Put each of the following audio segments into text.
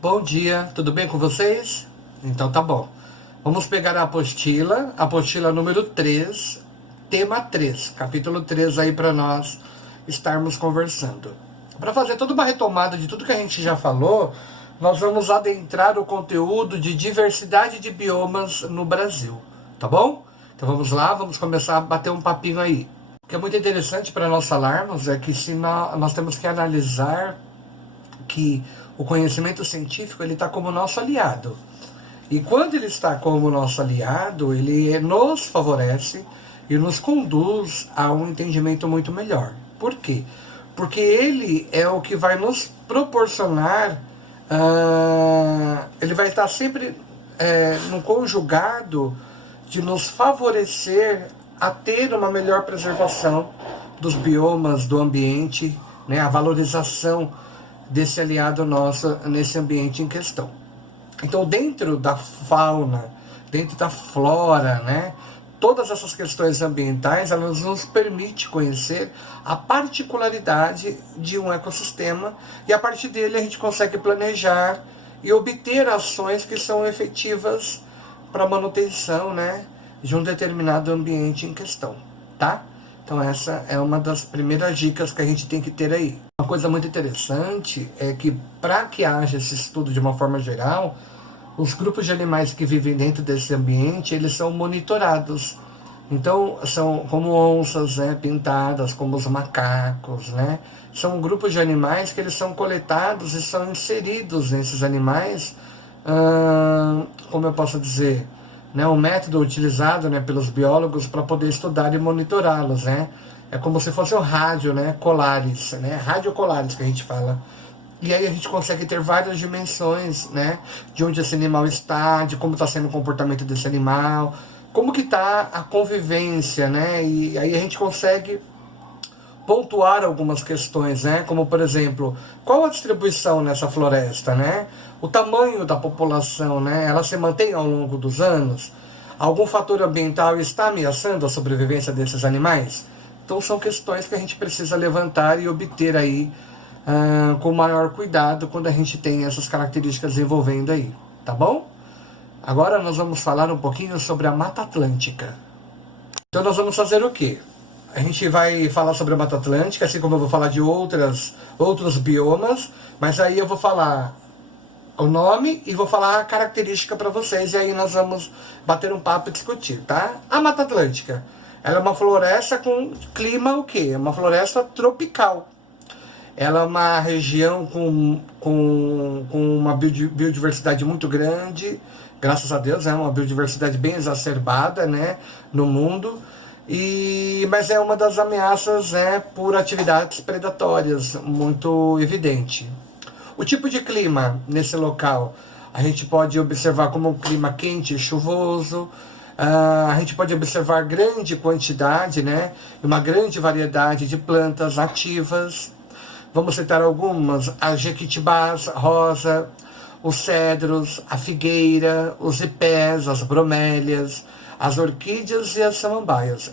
Bom dia, tudo bem com vocês? Então tá bom. Vamos pegar a apostila número 3, tema 3, capítulo 3 aí para nós estarmos conversando. Para fazer toda uma retomada de tudo que a gente já falou, nós vamos adentrar o conteúdo de diversidade de biomas no Brasil, tá bom? Então vamos lá, vamos começar a bater um papinho aí. O que é muito interessante para nós falarmos é que se nós temos que analisar que o conhecimento científico ele está como nosso aliado. E quando ele está como nosso aliado, ele nos favorece e nos conduz a um entendimento muito melhor. Por quê? Porque ele é o que vai nos proporcionar, ele vai estar sempre no conjugado de nos favorecer a ter uma melhor preservação dos biomas, do ambiente, né, a valorização desse aliado nosso nesse ambiente em questão. Então, dentro da fauna, dentro da flora, né, todas essas questões ambientais, elas nos permitem conhecer a particularidade de um ecossistema e a partir dele a gente consegue planejar e obter ações que são efetivas para a manutenção, né, de um determinado ambiente em questão, tá? Então essa é uma das primeiras dicas que a gente tem que ter aí. Uma coisa muito interessante é que para que haja esse estudo de uma forma geral, os grupos de animais que vivem dentro desse ambiente, eles são monitorados. Então são como onças, né, pintadas, como os macacos, né? São grupos de animais que eles são coletados e são inseridos nesses animais, como eu posso dizer, né, um método utilizado, né, pelos biólogos para poder estudar e monitorá-los, né? É como se fosse o rádio, né, colares, né, radiocolares que a gente fala. E aí a gente consegue ter várias dimensões, né, de onde esse animal está, de como está sendo o comportamento desse animal, como que está a convivência, né? E aí a gente consegue pontuar algumas questões, né? Como, por exemplo, qual a distribuição nessa floresta, né? O tamanho da população, né? Ela se mantém ao longo dos anos? Algum fator ambiental está ameaçando a sobrevivência desses animais? Então são questões que a gente precisa levantar e obter aí com maior cuidado quando a gente tem essas características envolvendo aí, tá bom? Agora nós vamos falar um pouquinho sobre a Mata Atlântica. Então nós vamos fazer o quê? A gente vai falar sobre a Mata Atlântica, assim como eu vou falar de outros biomas, mas aí eu vou falar o nome e vou falar a característica para vocês, e aí nós vamos bater um papo e discutir, tá? A Mata Atlântica, ela é uma floresta com clima o quê? É uma floresta tropical. Ela é uma região com uma biodiversidade muito grande, graças a Deus, é uma biodiversidade bem exacerbada, né, no mundo. Mas é uma das ameaças, né, por atividades predatórias muito evidente. O tipo de clima nesse local, a gente pode observar como um clima quente e chuvoso. A gente pode observar grande quantidade, né, uma grande variedade de plantas nativas. Vamos citar algumas: as jequitibás rosa, os cedros, a figueira, os ipés, as bromélias, as orquídeas e as samambaias.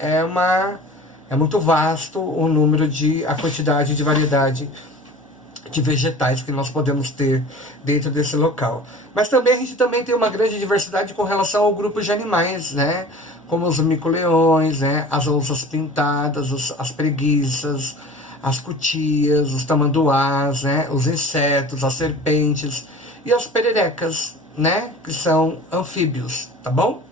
É muito vasto o número a quantidade de variedade de vegetais que nós podemos ter dentro desse local. Mas também a gente tem uma grande diversidade com relação ao grupo de animais, né? Como os mico-leões, né? As onças pintadas, as preguiças, as cutias, os tamanduás, né? Os insetos, as serpentes e as pererecas, né? Que são anfíbios, tá bom?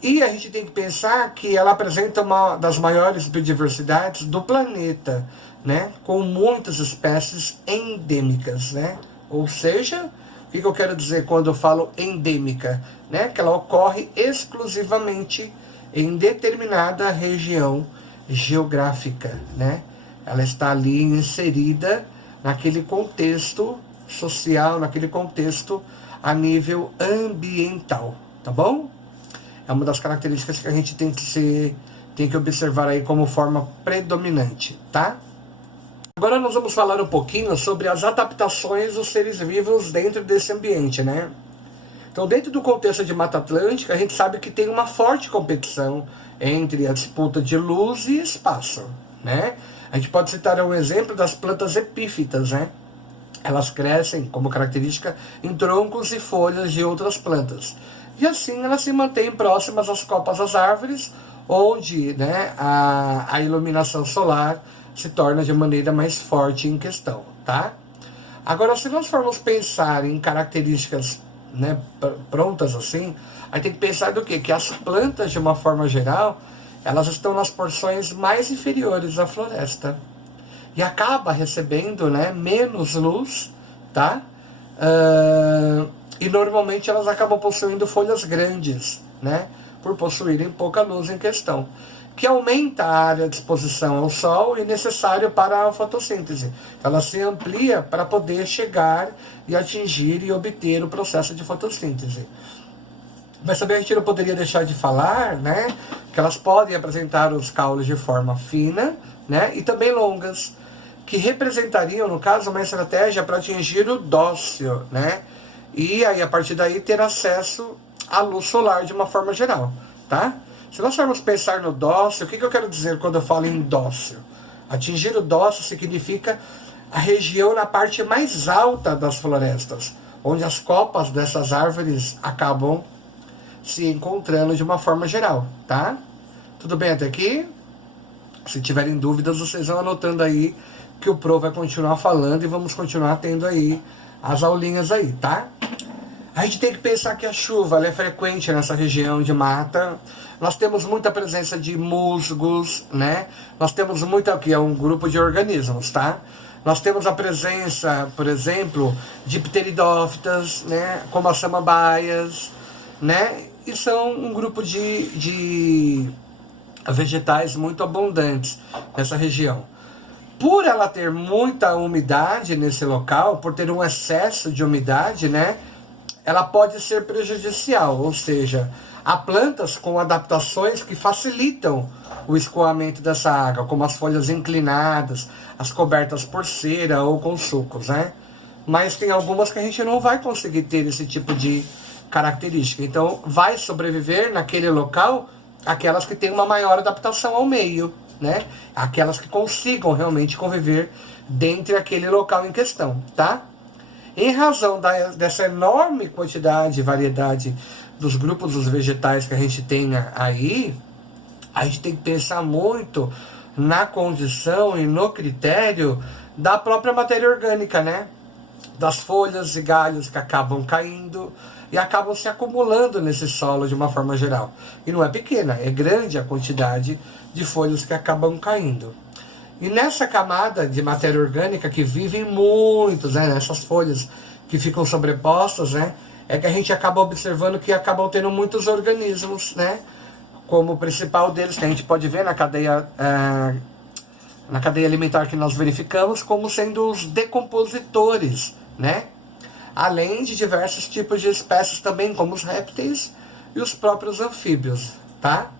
E a gente tem que pensar que ela apresenta uma das maiores biodiversidades do planeta, né? Com muitas espécies endêmicas, né? Ou seja, o que eu quero dizer quando eu falo endêmica? Né? Que ela ocorre exclusivamente em determinada região geográfica, né? Ela está ali inserida naquele contexto social, naquele contexto a nível ambiental, tá bom? É uma das características que a gente tem que observar aí como forma predominante, tá? Agora nós vamos falar um pouquinho sobre as adaptações dos seres vivos dentro desse ambiente, né? Então, dentro do contexto de Mata Atlântica, a gente sabe que tem uma forte competição entre a disputa de luz e espaço, né? A gente pode citar um exemplo das plantas epífitas, né? elas crescem, como característica, em troncos e folhas de outras plantas. E assim elas se mantêm próximas às copas das árvores, onde, né, a iluminação solar se torna de maneira mais forte em questão, tá? Agora, se nós formos pensar em características, né, prontas assim, aí tem que pensar do quê? Que as plantas, de uma forma geral, elas estão nas porções mais inferiores da floresta. E acaba recebendo, né, menos luz, tá? E normalmente elas acabam possuindo folhas grandes, né? Por possuírem pouca luz em questão, que aumenta a área de exposição ao sol e necessário para a fotossíntese. Ela se amplia para poder chegar e atingir e obter o processo de fotossíntese. Mas também a gente não poderia deixar de falar, né, que elas podem apresentar os caules de forma fina, né, e também longas, que representariam, no caso, uma estratégia para atingir o dócil, né, e aí a partir daí ter acesso à luz solar de uma forma geral, tá? Se nós formos pensar no dócil, o que eu quero dizer quando eu falo em dócil? Atingir o dócil significa a região na parte mais alta das florestas, onde as copas dessas árvores acabam se encontrando de uma forma geral, tá? Tudo bem até aqui? Se tiverem dúvidas, vocês vão anotando aí, que o Pro vai continuar falando e vamos continuar tendo aí as aulinhas aí, tá? A gente tem que pensar que a chuva ela é frequente nessa região de mata. Nós temos muita presença de musgos, né? Nós temos muita, que é um grupo de organismos, tá? Nós temos a presença, por exemplo, de pteridófitas, né? Como as samambaias, né? E são um grupo de vegetais muito abundantes nessa região. Por ela ter muita umidade nesse local, por ter um excesso de umidade, né? Ela pode ser prejudicial, ou seja, há plantas com adaptações que facilitam o escoamento dessa água, como as folhas inclinadas, as cobertas por cera ou com sucos, né? Mas tem algumas que a gente não vai conseguir ter esse tipo de característica. Então, vai sobreviver naquele local aquelas que têm uma maior adaptação ao meio, né? Aquelas que consigam realmente conviver dentro daquele local em questão, tá? Em razão dessa enorme quantidade e variedade dos grupos dos vegetais que a gente tem aí, a gente tem que pensar muito na condição e no critério da própria matéria orgânica, né? Das folhas e galhos que acabam caindo e acabam se acumulando nesse solo de uma forma geral. E não é pequena, é grande a quantidade de folhas que acabam caindo. E nessa camada de matéria orgânica que vivem muitos, né, nessas folhas que ficam sobrepostas, né, é que a gente acaba observando que acabam tendo muitos organismos, né, como o principal deles, que a gente pode ver na cadeia alimentar que nós verificamos, como sendo os decompositores, né, além de diversos tipos de espécies também, como os répteis e os próprios anfíbios, tá?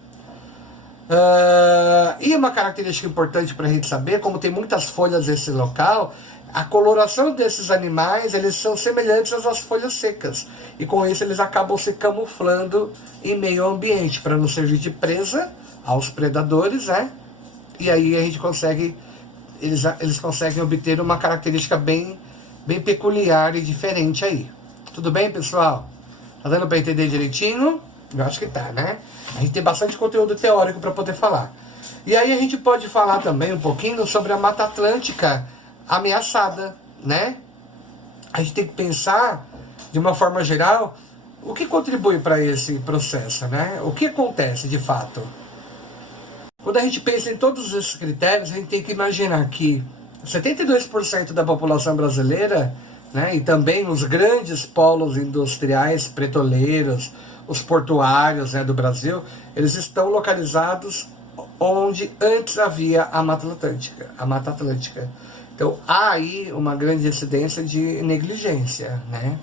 E uma característica importante para a gente saber, como tem muitas folhas nesse local, a coloração desses animais, eles são semelhantes às folhas secas. E com isso eles acabam se camuflando em meio ao ambiente, para não servir de presa aos predadores, né? E aí a gente consegue, eles conseguem obter uma característica bem peculiar e diferente aí. Tudo bem, pessoal? Tá dando para entender direitinho? Eu acho que tá, né? A gente tem bastante conteúdo teórico para poder falar. E aí a gente pode falar também um pouquinho sobre a Mata Atlântica ameaçada, né? A gente tem que pensar, de uma forma geral, o que contribui para esse processo, né? O que acontece de fato? Quando a gente pensa em todos esses critérios, a gente tem que imaginar que 72% da população brasileira, né, e também os grandes polos industriais petroleiros, os portuários, né, do Brasil, eles estão localizados onde antes havia a Mata Atlântica. Então há aí uma grande incidência de negligência, né?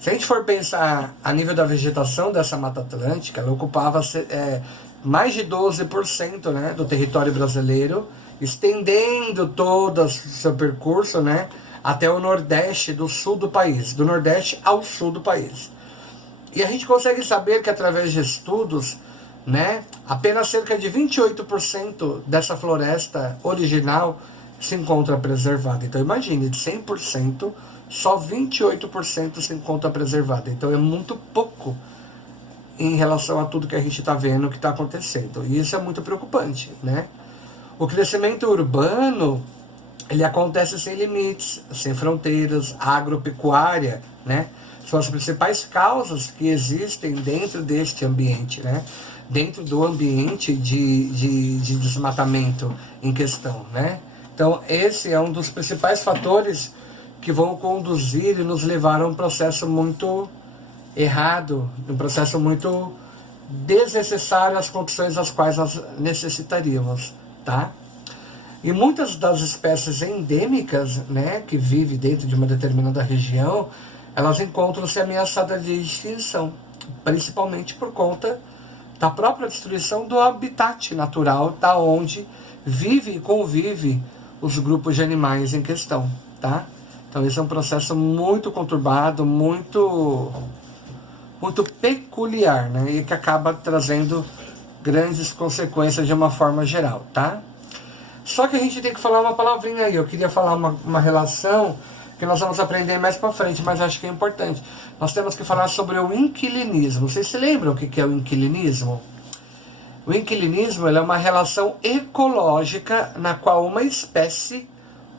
Se a gente for pensar a nível da vegetação dessa Mata Atlântica, ela ocupava mais de 12%, né, do território brasileiro, estendendo todo o seu percurso, né, até o nordeste do sul do país, do nordeste ao sul do país. E a gente consegue saber que através de estudos, né, apenas cerca de 28% dessa floresta original se encontra preservada. Então imagine, de 100%, só 28% se encontra preservada. Então é muito pouco em relação a tudo que a gente está vendo que está acontecendo. E isso é muito preocupante, né? O crescimento urbano, ele acontece sem limites, sem fronteiras, a agropecuária, né? São as principais causas que existem dentro deste ambiente, né? Dentro do ambiente de desmatamento em questão, né? Então, esse é um dos principais fatores que vão conduzir e nos levar a um processo muito errado, um processo muito desnecessário às condições das quais nós necessitaríamos, tá? E muitas das espécies endêmicas, né, que vivem dentro de uma determinada região, elas encontram-se ameaçadas de extinção, principalmente por conta da própria destruição do habitat natural, da onde vive e convive os grupos de animais em questão, tá? Então esse é um processo muito conturbado, muito peculiar, né? E que acaba trazendo grandes consequências de uma forma geral, tá? Só que a gente tem que falar uma palavrinha aí. Eu queria falar uma relação que nós vamos aprender mais para frente, mas acho que é importante. Nós temos que falar sobre o inquilinismo. Vocês se lembram o que é o inquilinismo? O inquilinismo é uma relação ecológica na qual uma espécie,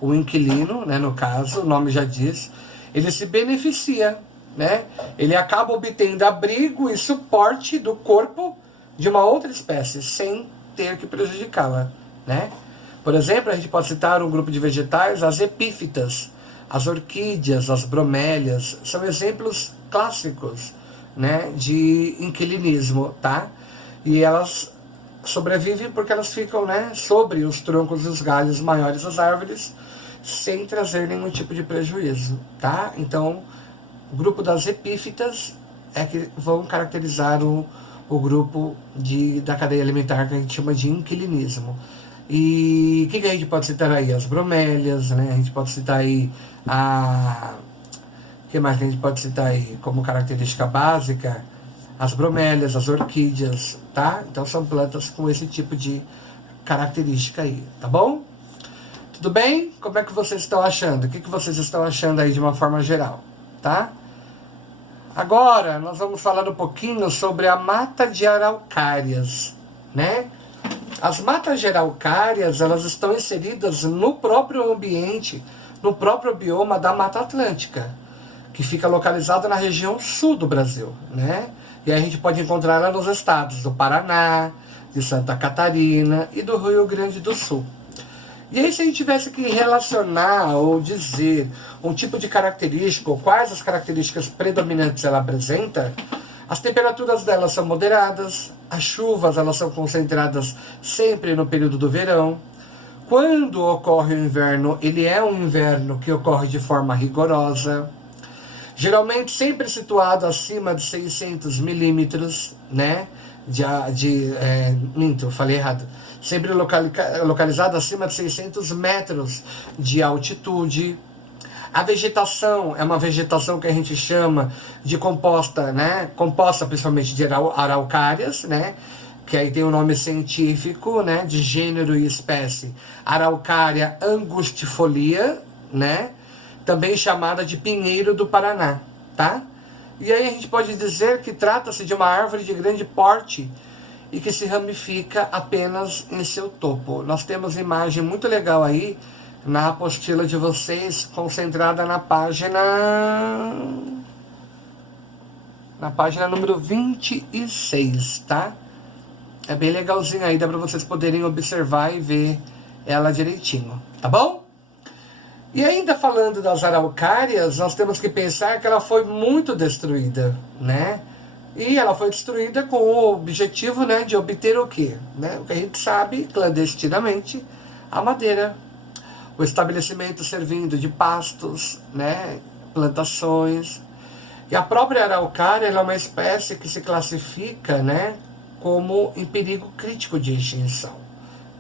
o inquilino, né, no caso, o nome já diz, ele se beneficia, né? Ele acaba obtendo abrigo e suporte do corpo de uma outra espécie, sem ter que prejudicá-la, né? Por exemplo, a gente pode citar um grupo de vegetais, as epífitas, as orquídeas, as bromélias, são exemplos clássicos, né, de inquilinismo, tá? E elas sobrevivem porque elas ficam, né, sobre os troncos e os galhos maiores das árvores, sem trazer nenhum tipo de prejuízo, tá? Então, o grupo das epífitas é que vão caracterizar o grupo da cadeia alimentar que a gente chama de inquilinismo. E o que a gente pode citar aí? As bromélias, né? A gente pode citar aí o que mais que a gente pode citar aí como característica básica? As bromélias, as orquídeas, tá? Então são plantas com esse tipo de característica aí, tá bom? Tudo bem? Como é que vocês estão achando? O que vocês estão achando aí de uma forma geral, tá? Agora nós vamos falar um pouquinho sobre a mata de araucárias, né? As matas de araucárias, elas estão inseridas no próprio ambiente, no próprio bioma da Mata Atlântica, que fica localizada na região sul do Brasil, né? E aí a gente pode encontrar ela nos estados do Paraná, de Santa Catarina e do Rio Grande do Sul. E aí, se a gente tivesse que relacionar ou dizer um tipo de característica, ou quais as características predominantes ela apresenta, as temperaturas delas são moderadas, as chuvas elas são concentradas sempre no período do verão. Quando ocorre o inverno, ele é um inverno que ocorre de forma rigorosa, geralmente sempre situado acima de 600 milímetros, né? Falei errado. Sempre localizado acima de 600 metros de altitude. A vegetação é uma vegetação que a gente chama de composta, né? Composta principalmente de araucárias, né? Que aí tem o nome científico, né? De gênero e espécie. Araucária angustifolia, né? Também chamada de pinheiro do Paraná, tá? E aí a gente pode dizer que trata-se de uma árvore de grande porte e que se ramifica apenas em seu topo. Nós temos imagem muito legal aí na apostila de vocês, concentrada na página número 26, tá? É bem legalzinho aí, dá para vocês poderem observar e ver ela direitinho, tá bom? E ainda falando das araucárias, nós temos que pensar que ela foi muito destruída, né? E ela foi destruída com o objetivo, né, de obter o quê? Né? O que a gente sabe, clandestinamente, a madeira. O estabelecimento servindo de pastos, né, plantações. E a própria araucária ela é uma espécie que se classifica, né, como em perigo crítico de extinção,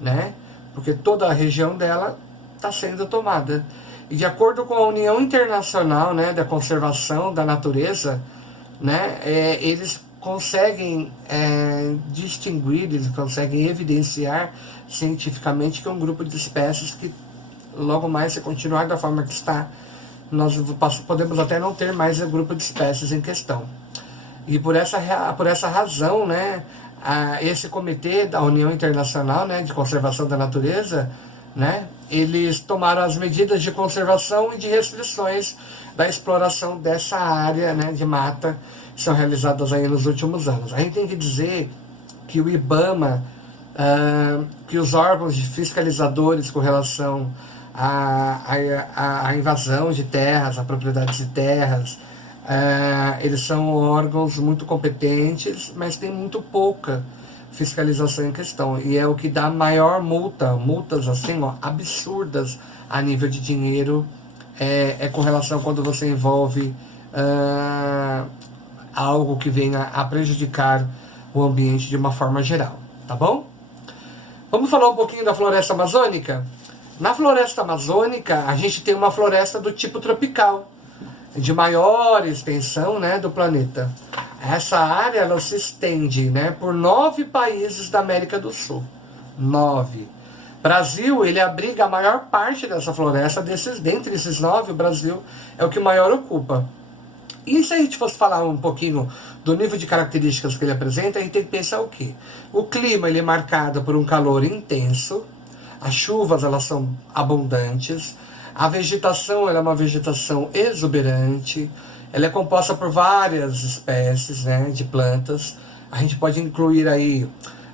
né? Porque toda a região dela está sendo tomada. E de acordo com a União Internacional, né, da Conservação da Natureza, né, eles conseguem distinguir, eles conseguem evidenciar cientificamente que é um grupo de espécies que logo mais, se continuar da forma que está, nós podemos até não ter mais o grupo de espécies em questão. E por essa razão, né, esse comitê da União Internacional, né, de Conservação da Natureza, né, eles tomaram as medidas de conservação e de restrições da exploração dessa área, né, de mata, que são realizadas aí nos últimos anos. A gente tem que dizer que o IBAMA, que os órgãos fiscalizadores com relação à invasão de terras, à propriedade de terras, eles são órgãos muito competentes, mas tem muito pouca fiscalização em questão, e é o que dá maior multas assim, ó, absurdas a nível de dinheiro, com relação quando você envolve algo que venha a prejudicar o ambiente de uma forma geral, tá bom? Vamos falar um pouquinho da floresta amazônica? Na floresta amazônica, a gente tem uma floresta do tipo tropical, de maior extensão, né, do planeta. Essa área ela se estende, né, por 9 países da América do Sul. 9. Brasil, ele abriga a maior parte dessa floresta. Dentre esses 9, o Brasil é o que maior ocupa. E se a gente fosse falar um pouquinho do nível de características que ele apresenta, a gente tem que pensar o quê? O clima ele é marcado por um calor intenso, as chuvas elas são abundantes, a vegetação ela é uma vegetação exuberante, ela é composta por várias espécies, né, de plantas. A gente pode incluir aí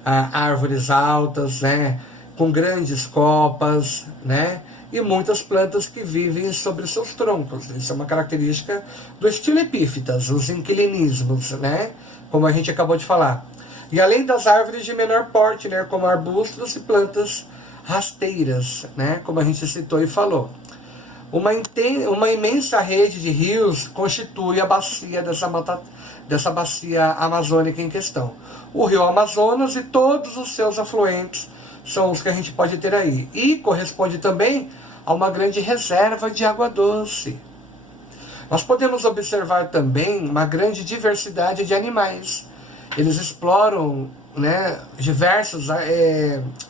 árvores altas, né, com grandes copas, né, e muitas plantas que vivem sobre seus troncos. Isso é uma característica do estilo epífitas, os inquilinismos, né, como a gente acabou de falar. E além das árvores de menor porte, né, como arbustos e plantas rasteiras, né, como a gente citou e falou. Uma imensa rede de rios constitui a bacia dessa bacia amazônica em questão. O rio Amazonas e todos os seus afluentes são os que a gente pode ter aí. E corresponde também a uma grande reserva de água doce. Nós podemos observar também uma grande diversidade de animais. Eles exploram, né, diversos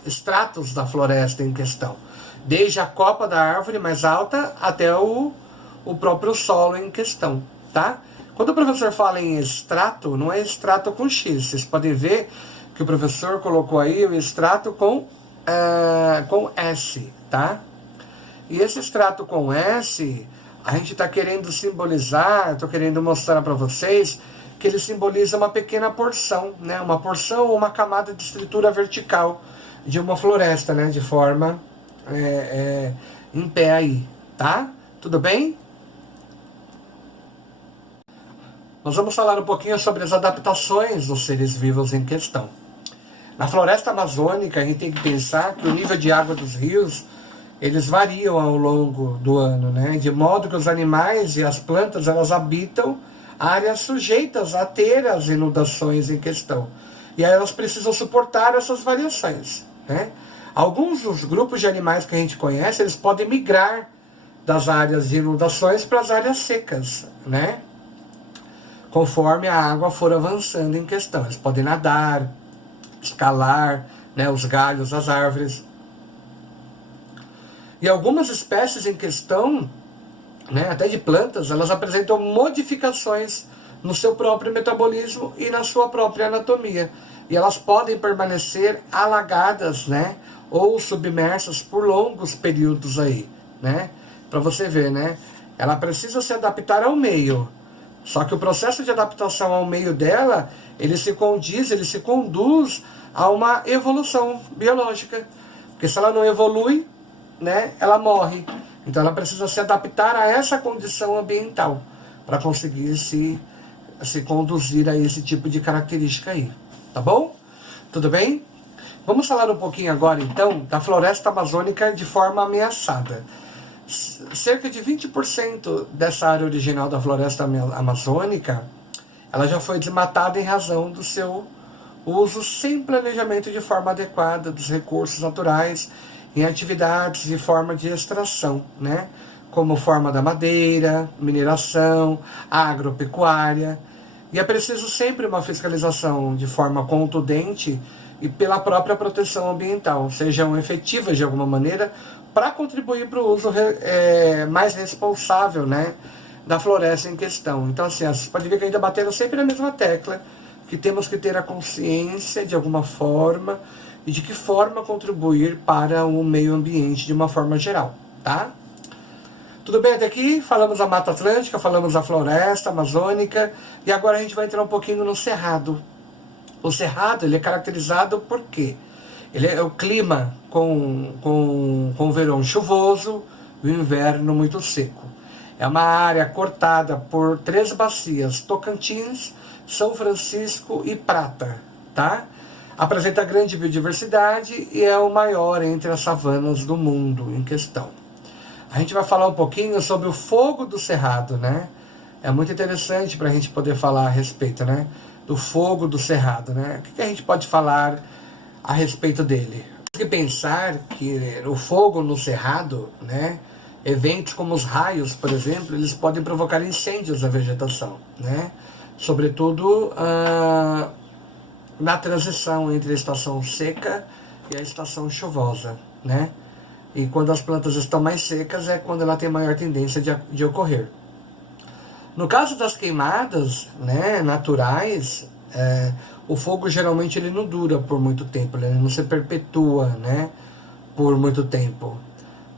estratos da floresta em questão. Desde a copa da árvore mais alta até o próprio solo em questão, tá? Quando o professor fala em extrato, não é extrato com X. Vocês podem ver que o professor colocou aí o extrato com S, tá? E esse extrato com S, a gente está querendo simbolizar, estou querendo mostrar para vocês que ele simboliza uma pequena porção, né? Uma porção ou uma camada de estrutura vertical de uma floresta, né? De forma em pé aí, tá? Tudo bem? Nós vamos falar um pouquinho sobre as adaptações dos seres vivos em questão. Na floresta amazônica, a gente tem que pensar que o nível de água dos rios, eles variam ao longo do ano, né? De modo que os animais e as plantas, elas habitam áreas sujeitas a ter as inundações em questão. E aí elas precisam suportar essas variações, né? Alguns dos grupos de animais que a gente conhece, eles podem migrar das áreas de inundações para as áreas secas, né? Conforme a água for avançando em questão. Eles podem nadar, escalar, né, os galhos das árvores. E algumas espécies em questão, né, até de plantas, elas apresentam modificações no seu próprio metabolismo e na sua própria anatomia. E elas podem permanecer alagadas, né, ou submersas por longos períodos aí, né? Para você ver, né? Ela precisa se adaptar ao meio. Só que o processo de adaptação ao meio dela, ele se conduz a uma evolução biológica. Porque se ela não evolui, né, ela morre. Então ela precisa se adaptar a essa condição ambiental para conseguir se conduzir a esse tipo de característica aí. Tá bom? Tudo bem? Vamos falar um pouquinho agora, então, da floresta amazônica de forma ameaçada. Cerca de 20% dessa área original da floresta amazônica, ela já foi desmatada em razão do seu uso sem planejamento de forma adequada dos recursos naturais em atividades de forma de extração, né? Como forma da madeira, mineração, agropecuária. E é preciso sempre uma fiscalização de forma contundente e pela própria proteção ambiental, sejam efetivas de alguma maneira, para contribuir para o uso mais responsável, né, da floresta em questão. Então, assim, vocês podem ver que ainda batendo sempre na mesma tecla, que temos que ter a consciência de alguma forma e de que forma contribuir para o meio ambiente de uma forma geral, tá? Tudo bem até aqui? Falamos da Mata Atlântica, falamos da floresta amazônica e agora a gente vai entrar um pouquinho no Cerrado. O Cerrado, ele é caracterizado por quê? Ele é o clima com o verão chuvoso e o inverno muito seco. É uma área cortada por 3 bacias: Tocantins, São Francisco e Prata, tá? Apresenta grande biodiversidade e é o maior entre as savanas do mundo em questão. A gente vai falar um pouquinho sobre o fogo do Cerrado, né? É muito interessante para a gente poder falar a respeito, né, do fogo do Cerrado, né? O que a gente pode falar a respeito dele? Tem que pensar que o fogo no Cerrado, né, eventos como os raios, por exemplo, eles podem provocar incêndios na vegetação, né? Sobretudo na transição entre a estação seca e a estação chuvosa, né? E quando as plantas estão mais secas é quando ela tem maior tendência de ocorrer. No caso das queimadas, né, naturais, o fogo geralmente ele não dura por muito tempo, ele não se perpetua, né, por muito tempo.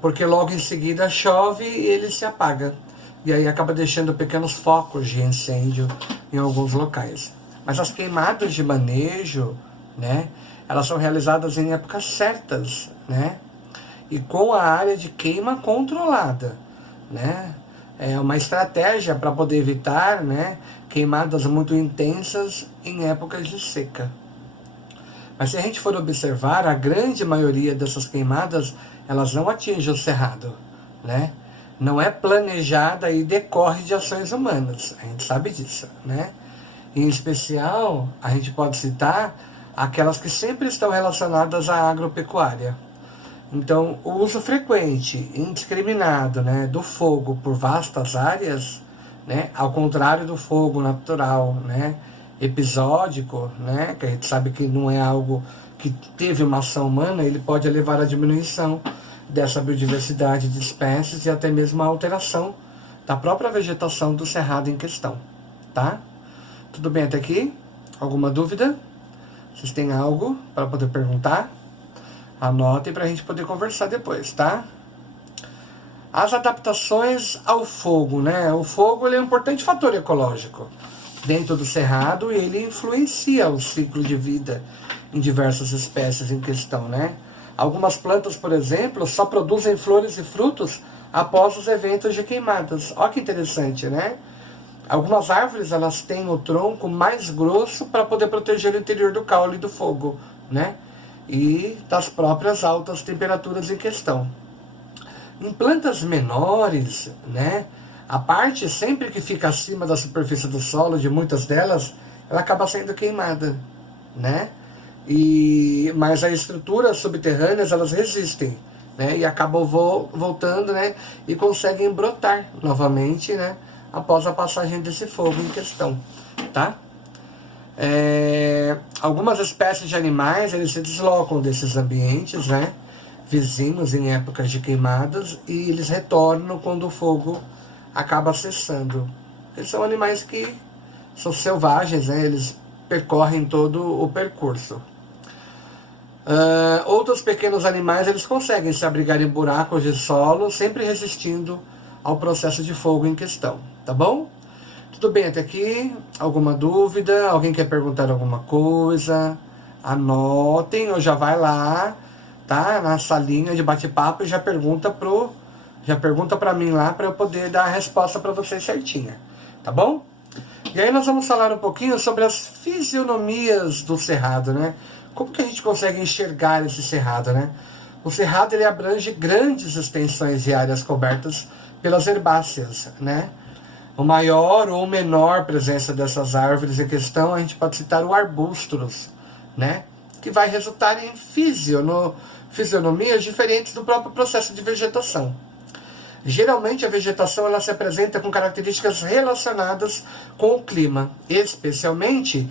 Porque logo em seguida chove e ele se apaga. E aí acaba deixando pequenos focos de incêndio em alguns locais. Mas as queimadas de manejo, né, elas são realizadas em épocas certas, né, e com a área de queima controlada, né. É uma estratégia para poder evitar, né, queimadas muito intensas em épocas de seca. Mas se a gente for observar, a grande maioria dessas queimadas, elas não atingem o Cerrado, né? Não é planejada e decorre de ações humanas, a gente sabe disso, né? Em especial, a gente pode citar aquelas que sempre estão relacionadas à agropecuária. Então, o uso frequente, indiscriminado, né, do fogo por vastas áreas, né, ao contrário do fogo natural, né, episódico, né, que a gente sabe que não é algo que teve uma ação humana, ele pode levar à diminuição dessa biodiversidade de espécies e até mesmo à alteração da própria vegetação do cerrado em questão, tá? Tudo bem até aqui? Alguma dúvida? Vocês têm algo para poder perguntar? Anotem para a gente poder conversar depois, tá? As adaptações ao fogo, né? O fogo ele é um importante fator ecológico dentro do cerrado e ele influencia o ciclo de vida em diversas espécies em questão, né? Algumas plantas, por exemplo, só produzem flores e frutos após os eventos de queimadas. Olha que interessante, né? Algumas árvores elas têm o tronco mais grosso para poder proteger o interior do caule do fogo, né? E das próprias altas temperaturas em questão. Em plantas menores, né, a parte sempre que fica acima da superfície do solo, de muitas delas, ela acaba sendo queimada, né? Mas as estruturas subterrâneas, elas resistem, né? E acabam voltando, né? E conseguem brotar novamente, né? Após a passagem desse fogo em questão, tá? Algumas espécies de animais eles se deslocam desses ambientes, né, vizinhos em épocas de queimadas e eles retornam quando o fogo acaba cessando. Eles são animais que são selvagens, né, eles percorrem todo o percurso. Outros pequenos animais eles conseguem se abrigar em buracos de solo, sempre resistindo ao processo de fogo em questão, tá bom? Tudo bem até aqui? Alguma dúvida? Alguém quer perguntar alguma coisa? Anotem ou já vai lá, tá? Na salinha de bate-papo e já pergunta para mim lá para eu poder dar a resposta para vocês certinha, tá bom? E aí nós vamos falar um pouquinho sobre as fisionomias do cerrado, né? Como que a gente consegue enxergar esse cerrado, né? O cerrado ele abrange grandes extensões de áreas cobertas pelas herbáceas, né? O maior ou menor presença dessas árvores em questão, a gente pode citar o arbustos, né? Que vai resultar em fisionomias diferentes do próprio processo de vegetação. Geralmente a vegetação ela se apresenta com características relacionadas com o clima, especialmente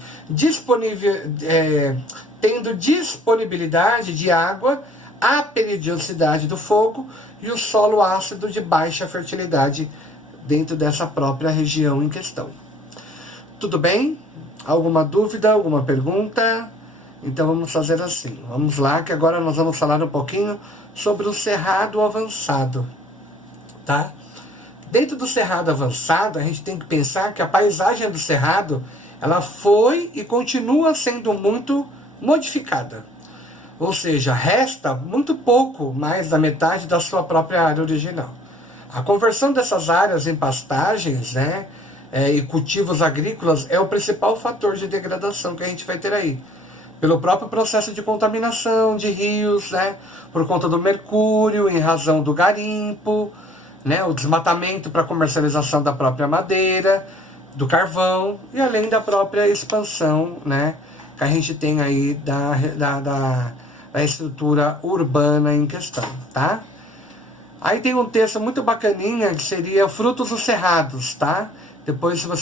tendo disponibilidade de água a periodicidade do fogo e o solo ácido de baixa fertilidade dentro dessa própria região em questão. Tudo bem? Alguma dúvida, alguma pergunta? Então vamos fazer assim. Vamos lá, que agora nós vamos falar um pouquinho sobre o cerrado avançado, tá? Dentro do cerrado avançado, a gente tem que pensar que a paisagem do cerrado, ela foi e continua sendo muito modificada. Ou seja, resta muito pouco mais da metade da sua própria área original. A conversão dessas áreas em pastagens, né, e cultivos agrícolas é o principal fator de degradação que a gente vai ter aí. Pelo próprio processo de contaminação de rios, né, por conta do mercúrio, em razão do garimpo, né, o desmatamento para comercialização da própria madeira, do carvão, e além da própria expansão, né, que a gente tem aí da estrutura urbana em questão, tá? Aí tem um texto muito bacaninha que seria Frutos dos Cerrados, tá? Depois, se você